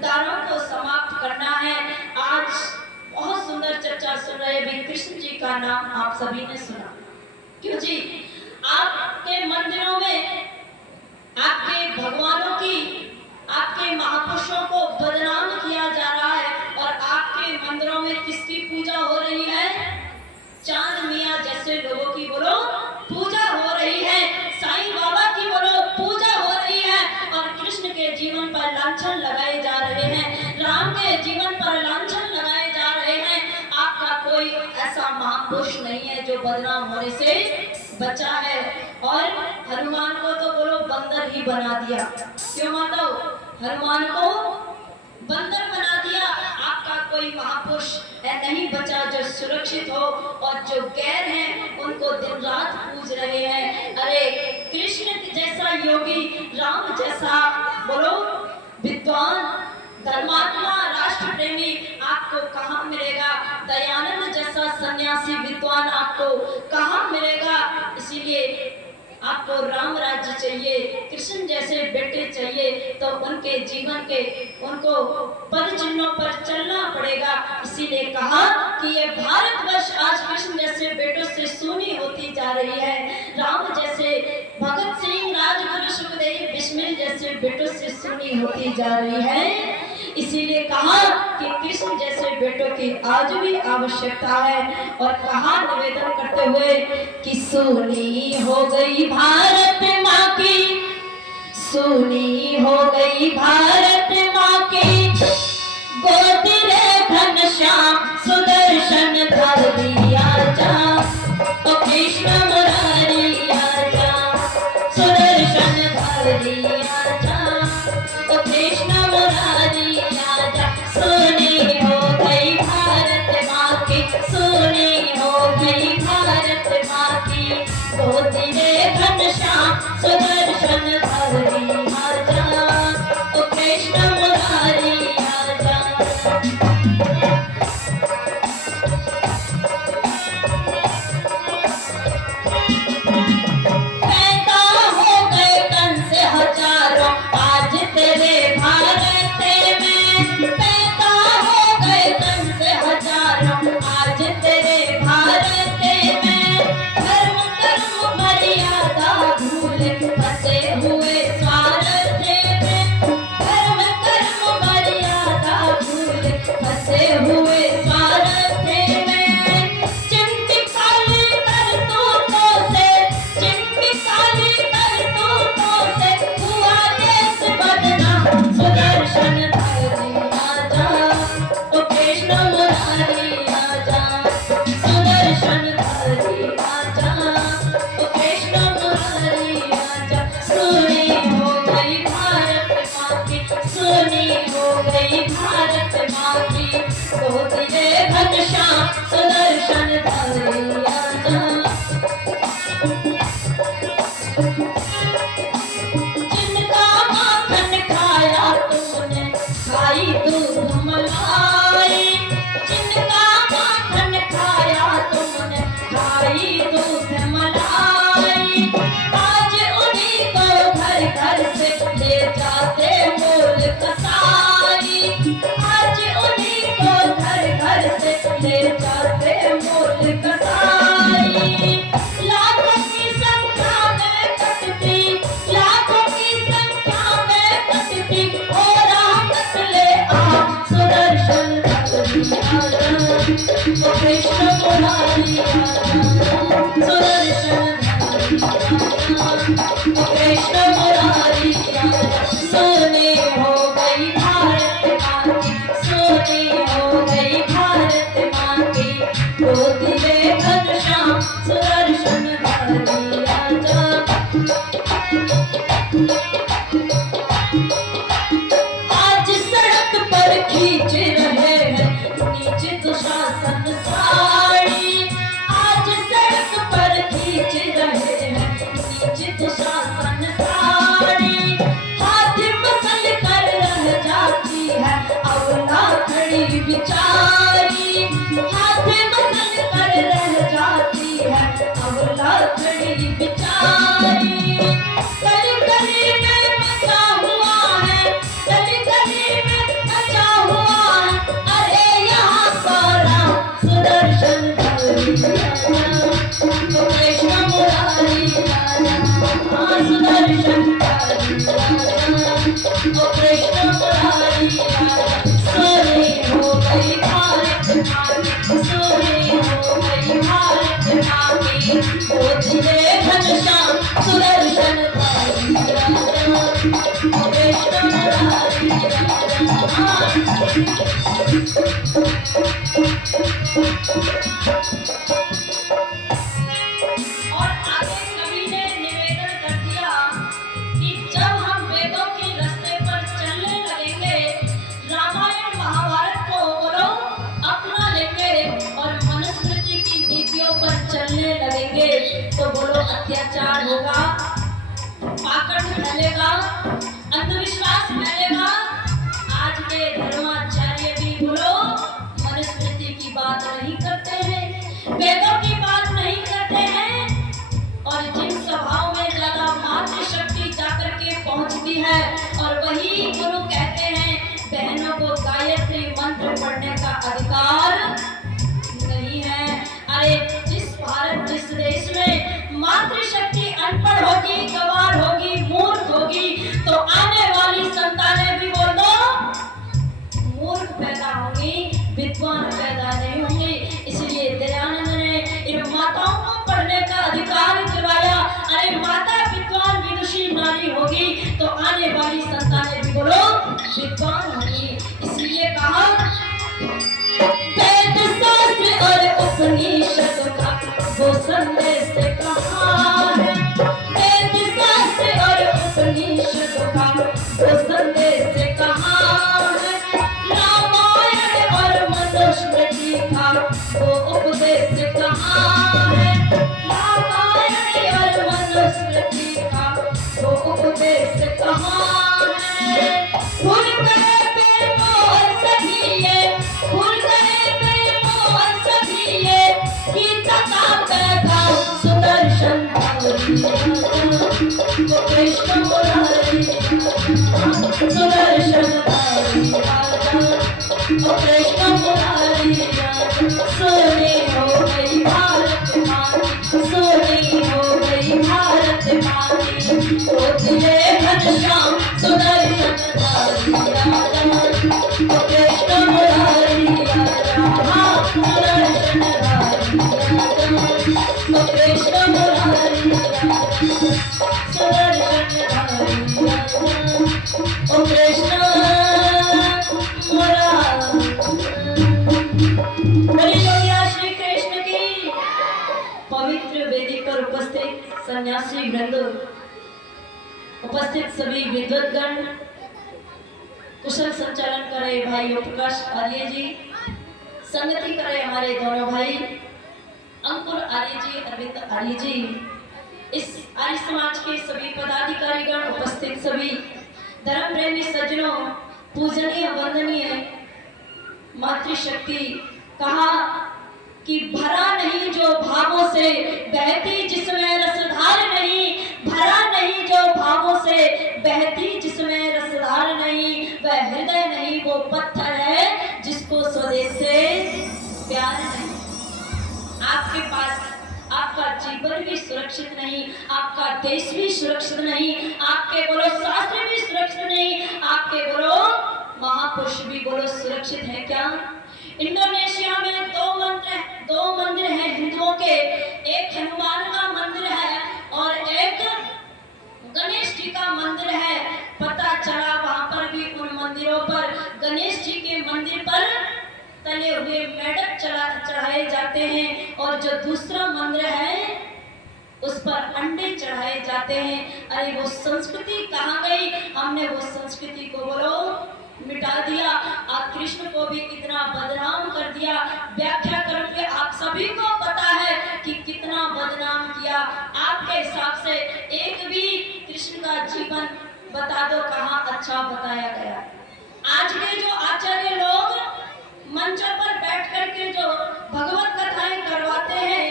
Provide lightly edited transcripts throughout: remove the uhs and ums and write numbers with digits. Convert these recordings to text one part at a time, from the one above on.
गद्दारों को समाप्त करना है। आज बहुत सुंदर चर्चा सुन रहे भी कृष्ण जी का नाम आप सभी ने सुना। क्यों जी? आपके मंदिरों में आपके भगवानों की, आपके महापुरुषों को बदनाम किया जा रहा है और आपके मंदिरों में किसकी पूजा हो रही है? चांद मियां जैसे लोगों की बोलो पूजा हो रही है, साईं बाबा की बोलो पूजा हो रही है और कृष्ण के जीवन पर लांछन लगाए जा रहे हैं, राम के जीवन पर लांछन लगाए जा रहे हैं। आपका कोई ऐसा महापुरुष नहीं है जो बदनाम होने से बचा है। और हनुमान को तो बोलो बंदर ही बना दिया। क्यों माता? हनुमान को बंदर बना दिया। आपका कोई महापुरुष नहीं बचा जो सुरक्षित हो और जो गैर हैं उनको दिन रात पूज रहे हैं। अरे कृष्ण जैसा योगी, राम जैसा बोलो विद्वान, धर्मात्मा, राष्ट्र प्रेमी आपको कहाँ मिलेगा? दयानंद जैसा सन्यासी विद्वान आपको कहाँ मिलेगा? इसीलिए आपको राम राज्य चाहिए, कृष्ण जैसे बेटे चाहिए तो उनके जीवन के उनको पद चिन्हों पर चलना पड़ेगा। इसीलिए कहा कि ये भारतवर्ष आज कृष्ण जैसे बेटों से सूनी होती जा रही है, राम जैसे, भगत सिंह, राजगुरु, सुखदेव, बिस्मिल जैसे बेटों से सूनी होती जा रही है। इसीलिए कहा कि कृष्ण जैसे बेटों की आज भी आवश्यकता है। और कहा निवेदन करते हुए कि सोनी हो गई भारत माँ की, सोनी हो गई भारत माँ की, गोद रे घनश्याम सुदर्शन धर दिया जा, ओ कृष्ण मुरारी आजा, सुदर्शन धर दिया जा, ओ कृष्ण मुरारी आजा। सोनी हो गई भारत माँ की, सोनी हो गई भारत माँ की, गोद रे घनश्याम सुदर्शन धर दिया जा, ओ कृष्ण मुरारी आजा। पैदा हो गए कंस हजारों आज तेरे भारत में, पैदा हो गए कंस हजारों आज तेरे भारत में, धर्म कर्म मर्यादा भूल फंसे हुए स्वार्थ में, धर्म कर्म मर्यादा भूल फंसे हुए स्वार्थ में, चिंटी काली करतूतों से, चिंटी काली करतूतों से हुआ देश बदनाम, सुदर्शन धर आजा, ओ कृष्ण मुरारी आजा, सुदर्शन धर आजा, ओ कृष्ण मुरारी आजा। सोनी हो गई भारत माँ की, सोनी हो गई भारत माँ की, गोद रे घनश्याम सुदर्शन धर आजा। जिनका माखन खाया तूने खाई दूध मलाई, जिनका माखन खाया तूने खाई दूध मलाई, आज उन्हीं को घर घर से ले जाते मूल कसाई, आज उन्हीं को घर घर से ले जाते मूल कसाई। लाखों की संख्या में कटती, लाखों की संख्या में कटती हो राहत ले आ, सुदर्शन धर आजा, ओ कृष्ण मुरारी आजा। और आगे कवि ने निवेदन कर दिया कि जब हम वेदों के रास्ते पर चलने लगेंगे, रामायण महाभारत को बोलो अपना लेंगे और मनुस्मृति की नीतियों पर चलने लगेंगे, तो बोलो अत्याचार होगा, पाखंड फैलेगा, अंधविश्वास फैलेगा। आज के धर्माचार्य भी बोलो मनुस्मृति की बात नहीं करते हैं, वेदों की बात नहीं करते हैं, और जिन सभाओं में ज्यादा मातृशक्ति जाकर के पहुंचती है और वही गुरु कहते हैं बहनों को गायत्री मंत्र पढ़ने का अधिकार नहीं है। अरे जिस देश में मातृशक्ति अनपढ़ होगी, गवार होगी, मूर्ख होगी, तो आने वाली संतानें भी बोल दो मूर्ख पैदा होंगी, विद्वान पैदा नहीं होंगी। इसलिए दयानंद ने इन माताओं को पढ़ने का अधिकार दिलवाया। अरे माता विद्वान विदुषी नारी होगी तो आने वाली संतानें भी बोलो विद्वान होगी। इसलिए कहा वेद शास्त्र और उपनिषद का वो संदेश कहा है, वेद शास्त्र और उपनिषद का वो संदेश कहा है, रामायण और मनुस्मृति का वो उपदेश कहा है, रामायण और मनुस्मृति का वो उपदेश कहा है। भूल गए प्रेम और सभी ये, भूल गए प्रेम और सभी ये, गीता का पैगाम सुदर्शन कृष्ण मुरारी, सुदर्शन कृष्ण मुरारी, सोने हो गई भारत माती, सोने हो गई भारत माती, तो दिले घनश्याम सुदर्शन कृष्ण मुरारी, सुदर्शन कृष्ण मुरारी, ओ कृष्ण श्री कृष्ण की पवित्र वेदी पर उपस्थित सन्यासी वृंद, उपस्थित सभी विद्वतगण, कुशल संचालन करे भाई प्रकाश आर्य जी, संगति करे हमारे दोनों भाई अंकुर आर्य जी, अरविंद आर्य जी, इस आर्य समाज के सभी पदाधिकारीगण, उपस्थित सभी धर्म प्रेमी सज्जनों, पूजनीय वंदनीय मातृशक्ति, कहा कि भरा नहीं जो भावों से बहती जिसमें रसधार नहीं, भरा नहीं जो भावों से बहती जिसमें रसधार नहीं, वह हृदय नहीं वो पत्थर है जिसको स्वदेश से प्यार नहीं। आपके पास आपका जीवन भी सुरक्षित नहीं, आपका देश भी सुरक्षित नहीं, आपके बोलो शास्त्र भी सुरक्षित नहीं, आपके बोलो महापुरुष भी बोलो सुरक्षित है क्या? इंडोनेशिया में दो मंदिर हैं हिंदुओं के, एक हनुमान का मंदिर है और एक गणेश जी का मंदिर है। पता चला वहां पर भी उन मंदिरों पर, गणेश जी के मंदिर पर तले हुए मेढक चढ़ाए जाते हैं और जो दूसरा मंदिर है उस पर अंडे चढ़ाए जाते हैं। अरे वो संस्कृति कहाँ गई? हमने वो संस्कृति को बोलो मिटा दिया। आप कृष्ण को भी इतना बदनाम कर दिया। व्याख्या करके आप सभी को पता है कि कितना बदनाम किया। आपके हिसाब से एक भी कृष्ण का जीवन बता दो कहाँ अच्छा बताया गया। आज के जो आचार्य लोग मंचों पर बैठ करके जो भगवत कथाएं करवाते हैं,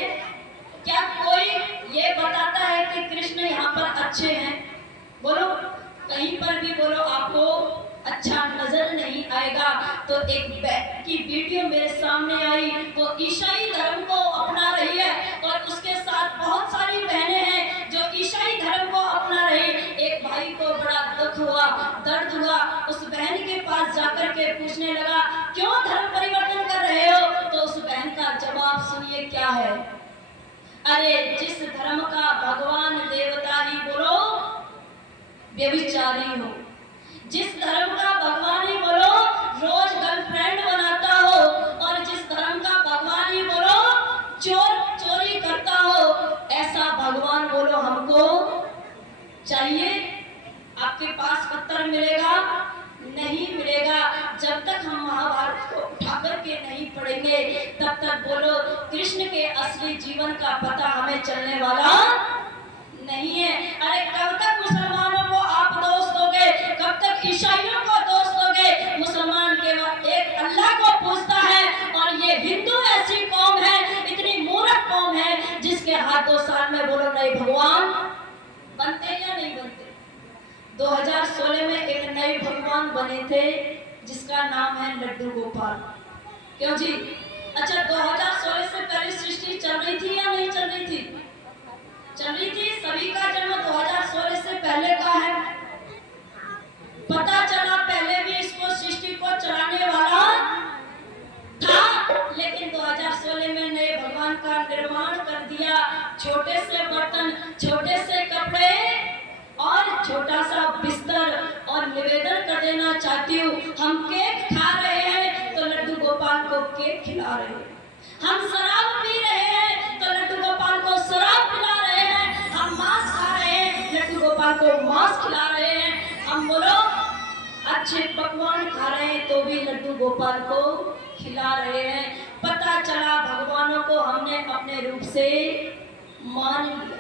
क्या कोई ये बताता है कि कृष्ण यहाँ पर अच्छे हैं? बोलो, कहीं पर भी बोलो आपको अच्छा नजर नहीं आएगा। तो एक की वीडियो मेरे सामने आई, वो ईसाई धर्म को अपना रही है और उसके साथ बहुत सारी बहनें हैं जो ईसाई धर्म को अपना रही। एक भाई को बड़ा दुख हुआ, दर्द हुआ, उस बहन के पास जाकर के पूछने लगा क्यों धर्म परिवर्तन कर रहे हो? तो उस बहन का जवाब सुनिए क्या है। अरे जिस धर्म का भगवान देवता ही बोलो व्यभिचारी हो, जिस धर्म का भगवान ही बोलो रोज चाहिए? आपके पास पत्थर मिलेगा? नहीं मिलेगा। जब तक हम महाभारत को उठा करके नहीं पढ़ेंगे तब तक बोलो कृष्ण के असली जीवन का पता हमें चलने वाला नहीं है। अरे कब तक मुसलमानों को आप दोष दोगे? कब तक ईसाइयों को दोष दोगे? मुसलमान केवल एक अल्लाह को पूजता है और ये हिंदू ऐसी कौम है, इतनी मूर्ख कौम है जिसके हाथों साल में बोलो नहीं भगवान बनते या नहीं बनते। 2016 में एक नए भगवान बने थे जिसका नाम है लड्डू गोपाल। क्यों जी? अच्छा 2016 से पहले सृष्टि चल रही थी या नहीं चल रही थी? चल रही थी। सभी का जन्म 2016 से पहले का है। पता चला पहले भी इसको सृष्टि को चलाने वाला था, लेकिन 2016 में नए भगवान का निर्माण कर दिया। छोटे से बर्तन, छोटे से कपड़े और छोटा सा बिस्तर। और निवेदन कर देना चाहती हूँ, हम केक खा रहे हैं तो लड्डू गोपाल को केक खिला रहे हैं। हम शराब पी रहे हैं तो लड्डू गोपाल को शराब पिला रहे हैं। हम मांस खा रहे हैं, लड्डू गोपाल को मांस खिला रहे हैं। हम बोलो अच्छे पकवान खा रहे हैं तो भी लड्डू गोपाल को खिला रहे हैं। पता चला भगवानों को हमने अपने रूप से मान लिया।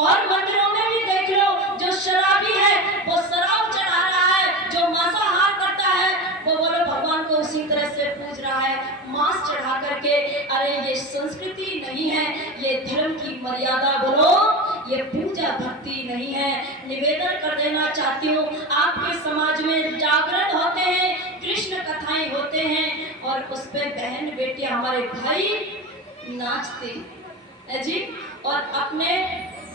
और मंदिरों में भी देख लो, जो शराबी है वो शराब चढ़ा रहा है, जो मांसाहार करता है वो बोलो भगवान को उसी तरह से पूज रहा है मांस चढ़ा करके। अरे ये संस्कृति नहीं है, ये धर्म की मर्यादा बोलो, ये पूजा भक्ति नहीं है। निवेदन कर देना चाहती हूँ, आपके समाज में जागरण होते हैं, कृष्ण कथाएं होते हैं और उस पे बहन बेटी हमारे भाई नाचते हैं जी। और अपने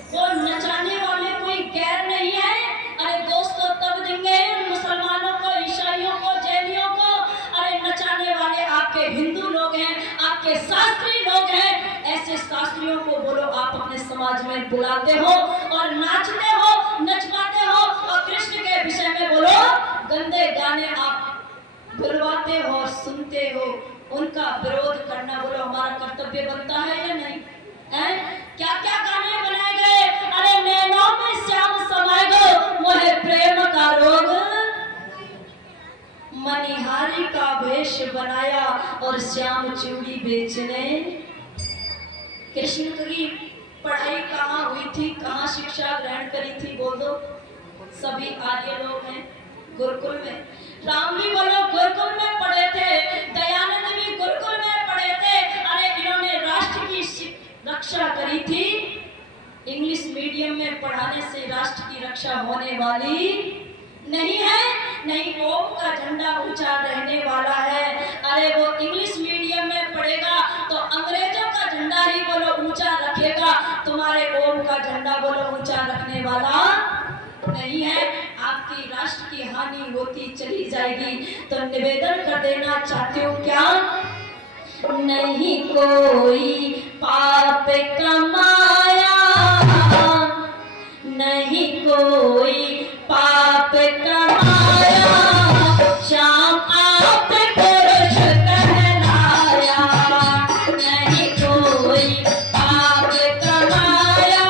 को नचाने वाले कोई गैर नहीं है। अरे दोस्तों तब देंगे मुसलमानों को, ईसाइयों को, जैनियों को। अरे नचाने वाले आपके हिंदू लोग हैं, आपके शास्त्री लोग हैं। ऐसे शास्त्रियों को बोलो आप अपने समाज में बुलाते हो और नाचते हो, नचवाते हो और कृष्ण के विषय में बोलो गंदे गाने आप बुलवाते हो और सुनते हो। उनका विरोध करना बोलो हमारा कर्तव्य बनता है या नहीं है? क्या क्या गाने बनाए गए? अरे नैनों में श्याम समाये गो, मोहे प्रेम का रोग, मनिहारी का वेश बनाया और श्याम चूड़ी बेचने। कृष्ण की पढ़ाई कहाँ हुई थी, कहाँ शिक्षा ग्रहण करी थी? बोल दो। सभी आर्य लोग हैं, गुरुकुल में। राम भी बोलो गुरुकुल में पढ़े थे, दयानंद भी गुरुकुल में पढ़े थे। अरे इन्होंने राष्ट्र की रक्षा करी थी। इंग्लिश मीडियम में पढ़ाने से राष्ट्र की रक्षा होने वाली नहीं है। नहीं, ओम का झंडा ऊंचा रहने वाला है। अरे वो इंग्लिश मीडियम में पढ़ेगा तो अंग्रेजों का झंडा ही बोलो ऊंचा रखेगा, तुम्हारे ओम का झंडा बोलो ऊंचा रखने वाला नहीं है। आपकी राष्ट्र की हानि होती चली जाएगी। तो निवेदन कर देना चाहती हूँ, क्या नहीं कोई पाप कमाया, नहीं कोई पाप कमाया, श्याम आप पुरुष कहलाया। नहीं कोई पाप कमाया,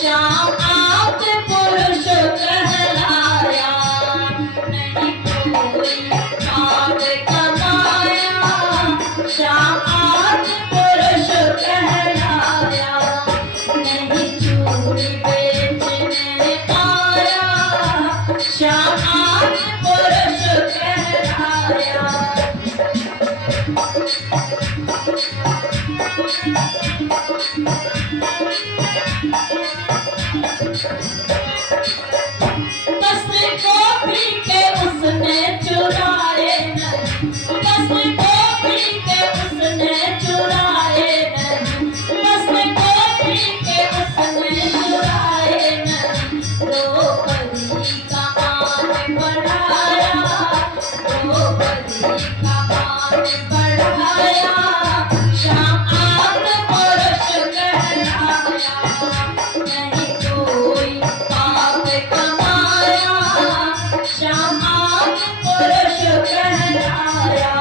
श्याम आप पुरुष कहलाया। नहीं कोई पाप कमाया, श्याम आप पुरुष कहलाया। नहीं चूड़ी बेचने आया, श्याम आप पुरुष कहलाया। दस गोपी के उसने चुराए नहीं, दस गोपी के उसने चुराए नहीं, दस गोपी के उसने चुराए नहीं। द्रौपदी का मान बढ़ाया, द्रौपदी का मान बढ़ाया, श्याम आप पुरुष कहलाया। नहीं कोई पाप कमाया, श्याम आप पुरुष कहलाया।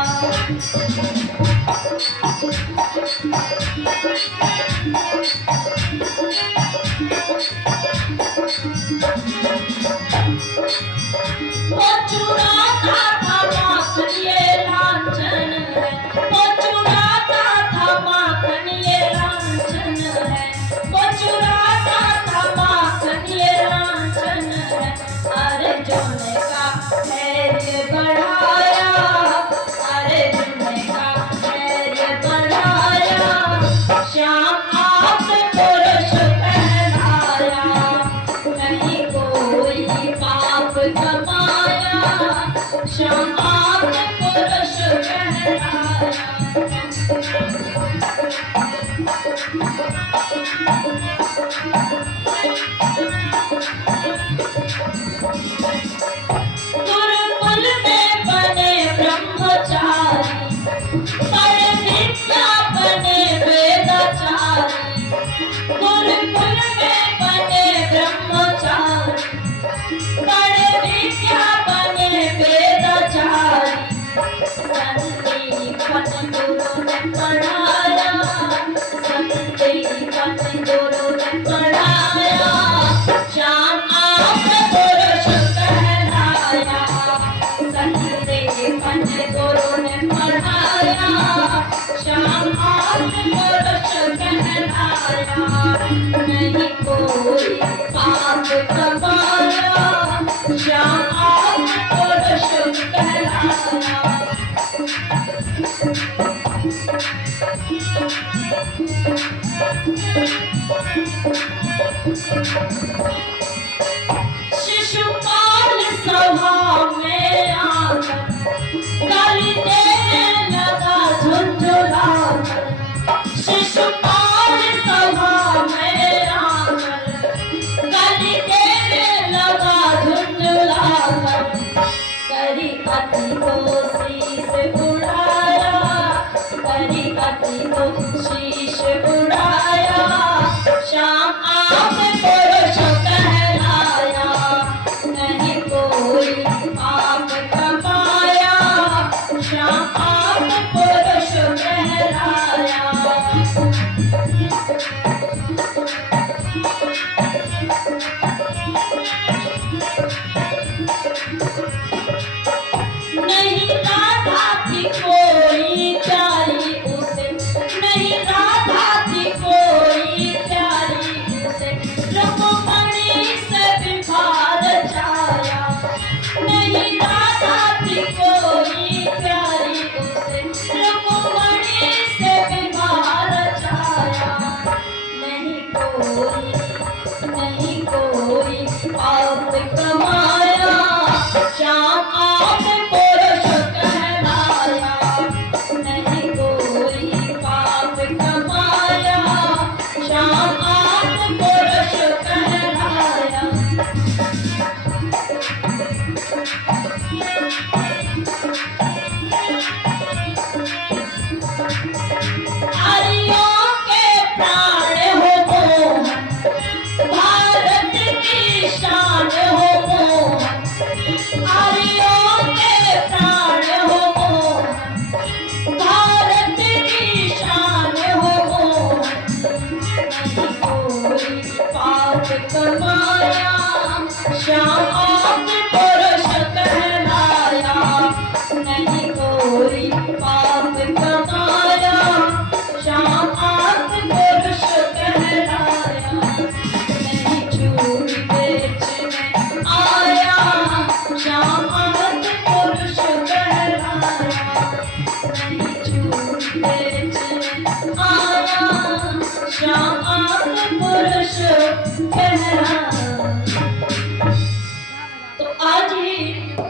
वो चुराता था माखन ये लांछन है, वो चुराता था माखन ये लांछन है, वो चुराता था माखन ये लांछन है। अर्जुन का धैर्य बढ़ाया, अर्जुन का धैर्य बढ़ाया, श्याम आप पुरुष कहलाया, नहीं कोई पाप कमाया, श्याम आप पुरुष कहलाया। गुरुकुल में बने ब्रह्मचारी, पढ़े विद्या बने वेदाचारी, गुरुकुल में बने ब्रह्मचारी, पढ़े विद्या बने वेदाचारी। संदीपन गुरु ने पढ़ाया, संदीपन गुरु ने पढ़ाया, श्याम आप पुरुष कहलाया, संदीपन गुरु ने पढ़ाया, श्याम आप पुरुष कहलाया, नहीं कोई पाप कमाया, श्याम आप पुरुष कहलाया। शिशुपाल सभा में आकर गाली देने लगा झुंझुलाकर, शिशुपाल सभा में आकर गाली देने लगा झुंझुलाकर, करी अति को शीश उड़ाया, करी अति को शीश उड़ाया, श्याम आप पुरुष कहलाया, नहीं कोई पाप कमाया, श्याम आप पुरुष कहलाया। नहीं राधा थी कोई प्यारी उसे, नहीं राधा थी कोई प्यारी उसे, रुक्मणी से विभार छाया, नहीं राधा थी कोई प्यारी उसे, रुक्मणी से विभार छाया, नहीं कोई पाप कमाया, श्याम आप पुरुष कहलाया, नहीं कोई पाप कमाया, श्याम आप पुरुष कहलाया। आर्यों के प्राण हो मोहन, भारत की शान हो मोहन, आर्यों के प्राण हो मोहन, भारत की शान हो मोहन, नहीं कोई पाप कमाया, श्याम आप पुरुष कहलाया, नहीं कोई पाप कमाया, श्याम आप पुरुष कहलाया, नहीं झूठ बेचने आया, श्याम आप पुरुष कहलाया, नहीं झूठ बेचने आया, श्याम आप पुरुष कहलाया। तो आज ही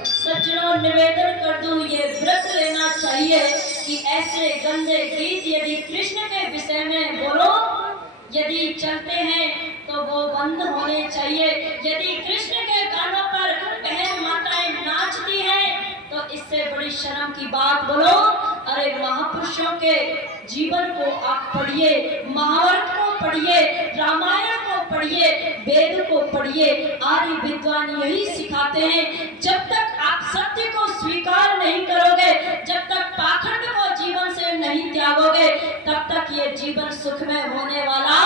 सज्जनों निवेदन कर दूं, ये व्रत लेना चाहिए कि ऐसे गंदे गीत यदि कृष्ण के विषय में बोलो, यदि चलते हैं तो वो बंद होने चाहिए। यदि कृष्ण के गानों पर बहन माताएं नाचती हैं तो इससे बड़ी शर्म की बात बोलो। अरे महापुरुषों के जीवन को आप पढ़िए, महाभारत को पढ़िए, रामायण को पढ़िए, वेद को पढ़िए। आर्य विद्वान यही सिखाते हैं, जब तक आप सत्य को स्वीकार नहीं करोगे, जब तक पाखंड को जीवन से नहीं त्यागोगे, तब तक ये जीवन सुखमय होने वाला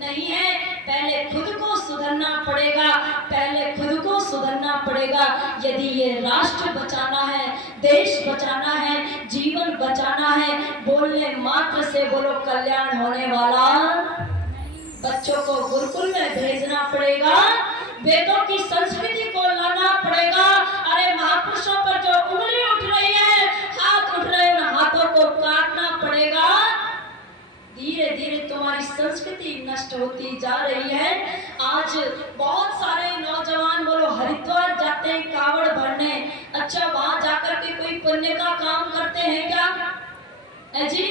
नहीं है। पहले खुद को सुधरना पड़ेगा, यदि ये राष्ट्र बचाना है, देश बचाना है, जीवन बचाना है, बोलने मात्र से बोलो कल्याण होने वाला। बच्चों को गुरुकुल में भेजना पड़ेगा, वेदों की संस्कृति को लाना पड़ेगा। अरे महापुरुषों पर जो उंगली उठ रही है, हाथ उठ रहे हैं, उन हाथों को काटना पड़ेगा। धीरे धीरे तुम्हारी संस्कृति नष्ट होती जा रही है। आज बहुत सारे नौजवान बोलो हरिद्वार जाते हैं कावड़ भरने। अच्छा, वहां जाकर के कोई पुण्य का काम करते हैं क्या? है जी,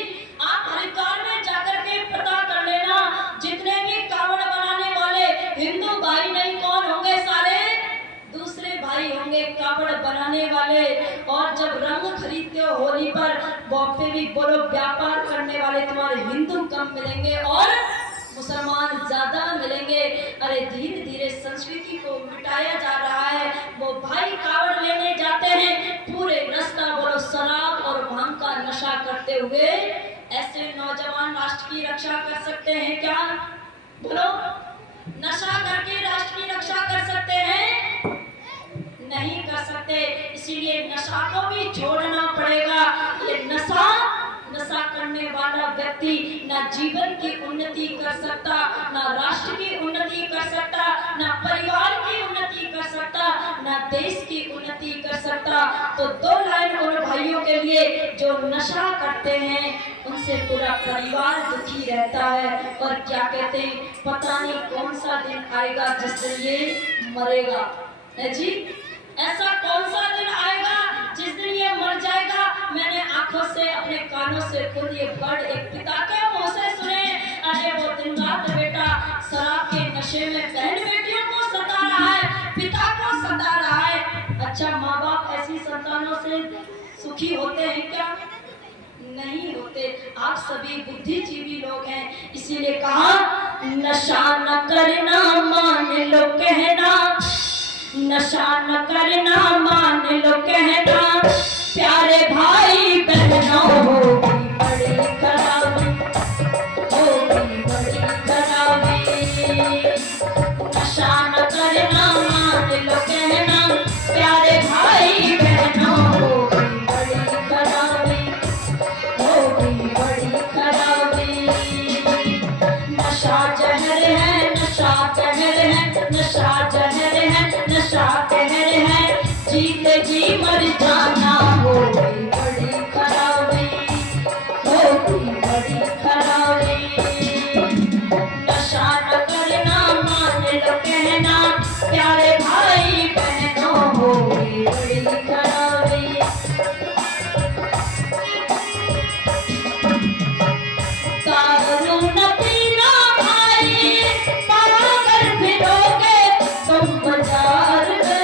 आप हरिद्वार में जाकर के पता कर लेना, जितने भी कावड़ बनाने वाले हिंदू भाई नहीं, कौन होंगे? सारे दूसरे भाई होंगे कावड़ बनाने वाले। और जब रंग खरीदते हो होली पर, पे भी बोलो व्यापार करने वाले तुम्हारे हिंदू कम मिलेंगे और मुसलमान ज्यादा मिलेंगे। अरे धीरे धीरे संस्कृति को मिटाया जा रहा है। वो भाई कावड़ लेने जाते हैं, पूरे रास्ता बोलो शराब और भांग का नशा करते हुए। ऐसे नौजवान राष्ट्र की रक्षा कर सकते हैं क्या? बोलो, नशा करके राष्ट्र की रक्षा कर सकते हैं? नहीं कर सकते। इसीलिए नशा को भी छोड़ना पड़ेगा। ये नशा करने वाला व्यक्ति ना जीवन की उन्नति कर सकता, ना राष्ट्र की उन्नति कर सकता, ना परिवार की उन्नति कर सकता, ना देश की उन्नति कर सकता। तो दो लाइन उन भाइयों के लिए जो नशा करते हैं, उनसे पूरा परिवार दुखी रहता है। और क्या कहते हैं, पता नहीं कौन सा दिन आएगा जिस दिन ये मरेगा। है जी, ऐसा कौन सा दिन आएगा जिस दिन ये मर जाएगा? मैंने आंखों से, अपने कानों से खुद ये वर्ड एक पिता के मुंह से सुने। अरे वो दिन रात बेटा शराब के नशे में बहन बेटियों को सता रहा है, पिता को सता रहा है। अच्छा, माँ बाप ऐसी संतानों से सुखी होते हैं क्या? नहीं होते। आप सभी बुद्धिजीवी लोग हैं, इसीलिए कहा नशा न करना मान लो कहना, नशा न करना मान लो कहना, प्यारे भाई बहनों होगी बड़ी खराबी, होगी बड़ी खराबी। नशा न करना मान लो कहना, प्यारे भाई बहनों होगी बड़ी खराबी, होगी बड़ी खराबी। नशा जहर है, नशा जहर है, नशा जहर है, नशा कहर है, जीते जी मर जाना होगी बड़ी खराबी, होगी बड़ी खराबी। नशा न करना मान लो कहना, प्यारे भाई बहनों होगी बड़ी खराबी। दारू न पीना भाई, पागल फिरोगे तुम बाजार में।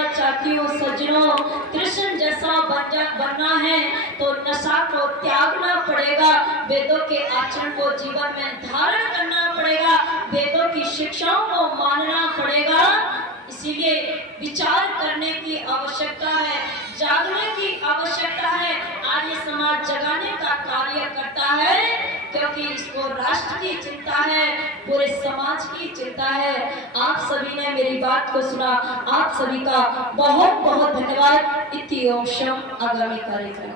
कहना चाहती हूँ सज्जनों, कृष्ण जैसा बनना है तो नशा को त्यागना पड़ेगा, वेदों के आचरण को जीवन में धारण करना पड़ेगा, वेदों की शिक्षाओं को मानना पड़ेगा। इसीलिए विचार करने की आवश्यकता है, जागने की आवश्यकता है। आर्य समाज जगाने का कार्य करता है, क्योंकि इसको राष्ट्र की चिंता है, पूरे समाज की चिंता है। आप सभी ने मेरी बात को सुना, आप सभी का बहुत बहुत धन्यवाद। इति ओम शम। आगामी कार्यक्रम।